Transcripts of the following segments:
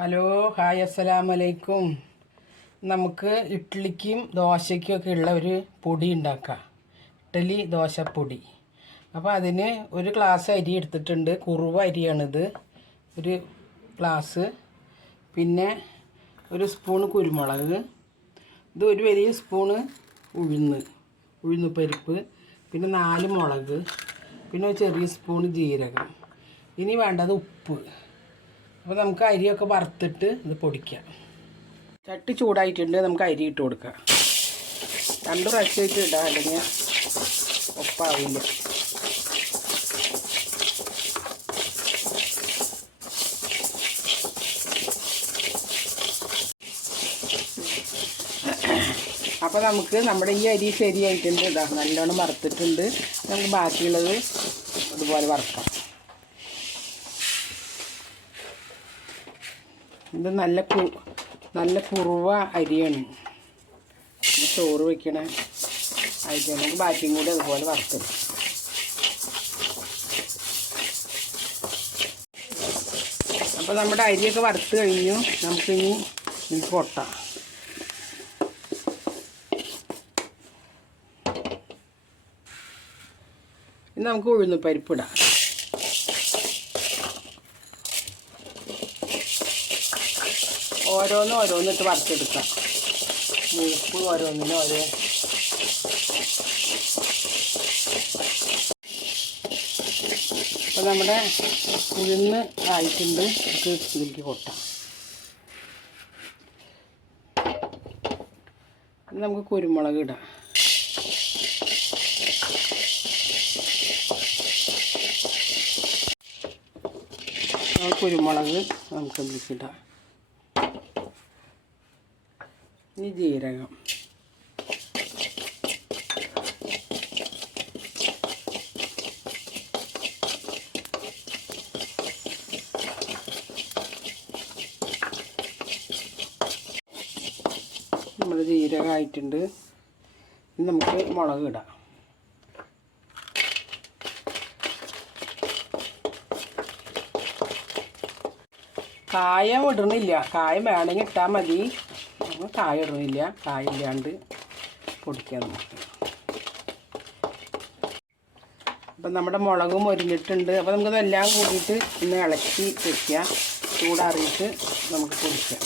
Hello hi അസ്സലാമലൈക്കും. നമുക്ക് ഇഡ്ഡലിക്കും ദോശയ്ക്കും ഒക്കെ ഉള്ള ഒരു പൊടി ഉണ്ടാക്കാം, ഇഡ്ഡലി ദോശപ്പൊടി. അപ്പോൾ അതിന് ഒരു ഗ്ലാസ് അരി എടുത്തിട്ടുണ്ട്, കുറുവ അരിയാണിത്, ഒരു ഗ്ലാസ്. പിന്നെ ഒരു സ്പൂൺ കുരുമുളക്, ഇത് ഒരു വലിയ സ്പൂണ് ഉഴുന്ന് പരിപ്പ്, പിന്നെ 4 മുളക്, പിന്നെ ഒരു ചെറിയ സ്പൂൺ ജീരകം. ഇനി വേണ്ടത് ഉപ്പ്. അപ്പോൾ നമുക്ക് അരിയൊക്കെ വറുത്തിട്ട് ഇത് പൊടിക്കാം. ചട്ടി ചൂടായിട്ടുണ്ട്, നമുക്ക് അരി ഇട്ട് കൊടുക്കാം. 2 പ്രാവശ്യമായിട്ട് ഇടാം, അല്ലെങ്കിൽ ഒപ്പാവില്ല. അപ്പോൾ നമുക്ക് നമ്മുടെ ഈ അരി ശരിയായിട്ടുണ്ട്, ഇതാ നല്ലോണം വറുത്തിട്ടുണ്ട്. നമുക്ക് ബാക്കിയുള്ളത് ഇതുപോലെ വറുക്കാം. ഇത് നല്ല കുറുവ അരിയാണ്, ചോറ് വയ്ക്കണ അരിയാണ്. നമുക്ക് ബാക്കിയും കൂടി അതുപോലെ വറുത്തിടും. അപ്പോൾ നമ്മുടെ അരിയൊക്കെ വറുത്ത് കഴിഞ്ഞു. നമുക്കിനി ഇത് കൊട്ടാം. ഇനി നമുക്ക് ഉഴുന്ന് പരിപ്പിടാം. ഓരോന്നിട്ട് വറുത്തെടുക്കാം. മൂപ്പ് ഓരോന്നിനും ഓരോ. അപ്പോൾ നമ്മുടെ ഉഴുന്ന് ആയിട്ടുണ്ട്, നമുക്ക് ഇതിലേക്ക് കൊട്ടാം. നമുക്ക് കുരുമുളക് ഇടാം. കുരുമുളക് നമുക്ക് ഇതിലേക്ക് ഇടാം. ഇനി ജീരകം, നമ്മുടെ ജീരകമായിട്ടുണ്ട്. ഇനി നമുക്ക് മുളക് ഇടാം. കായം ഇടണില്ല, കായം വേണമെങ്കിൽ ഇട്ടാൽ മതി. കായ ഇടണില്ല, കായില്ലാണ്ട് പൊടിക്കാം നമുക്ക്. അപ്പം നമ്മുടെ മുളകും മൊരിഞ്ഞിട്ടുണ്ട്. അപ്പോൾ നമുക്കതെല്ലാം കൂടിയിട്ട് ഒന്ന് ഇളക്കി വയ്ക്കാം. ചൂടാറിയിട്ട് നമുക്ക് പൊടിക്കാം.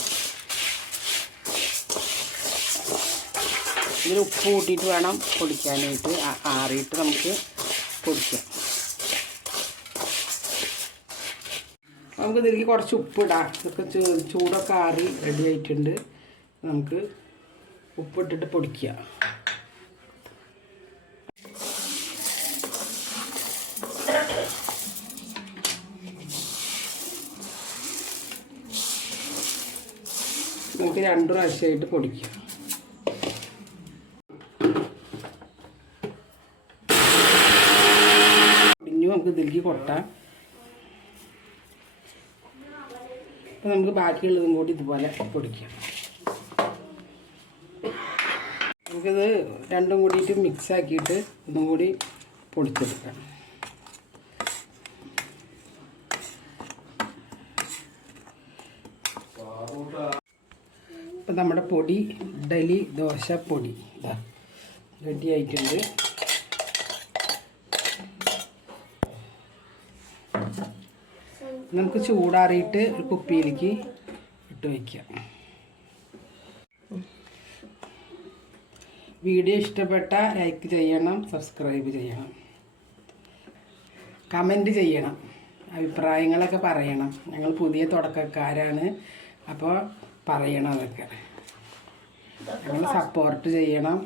ഇതിൽ ഉപ്പ് കൂട്ടിയിട്ട് വേണം പൊടിക്കാനായിട്ട്, ആറിയിട്ട് നമുക്ക് പൊടിക്കാം. നമുക്ക് ഇതിലേക്ക് കുറച്ച് ഉപ്പിടാം. ഇതൊക്കെ ചൂടൊക്കെ ആറി റെഡി ആയിട്ടുണ്ട്. നമുക്ക് ഉപ്പിട്ടിട്ട് പൊടിക്കുക. നമുക്ക് 2 പ്രാവശ്യമായിട്ട് പൊടിക്കുക. പൊടിഞ്ഞു, നമുക്ക് ഇതിലേക്ക് കൊട്ടാം. അപ്പോൾ നമുക്ക് ബാക്കിയുള്ളതും കൂടി ഇതുപോലെ പൊടിക്കാം. നമുക്കിത് രണ്ടും കൂടിയിട്ട് മിക്സാക്കിയിട്ട് ഒന്നും കൂടി പൊടിച്ചെടുക്കാം. അപ്പം നമ്മുടെ പൊടി, ഇഡ്ഡലി ദോശപ്പൊടി ഇതാ റെഡി ആയിട്ടുണ്ട്. നമുക്ക് ചൂടാറിയിട്ട് ഒരു കുപ്പിയിലേക്ക് ഇട്ട് വയ്ക്കാം. വീഡിയോ ഇഷ്ടപ്പെട്ട ലൈക്ക് ചെയ്യണം, സബ്സ്ക്രൈബ് ചെയ്യണം, കമൻറ്റ് ചെയ്യണം, അഭിപ്രായങ്ങളൊക്കെ പറയണം. ഞങ്ങൾ പുതിയ തുടക്കക്കാരാണ്, അപ്പോൾ പറയണം. അതൊക്കെ ഞങ്ങൾ സപ്പോർട്ട് ചെയ്യണം.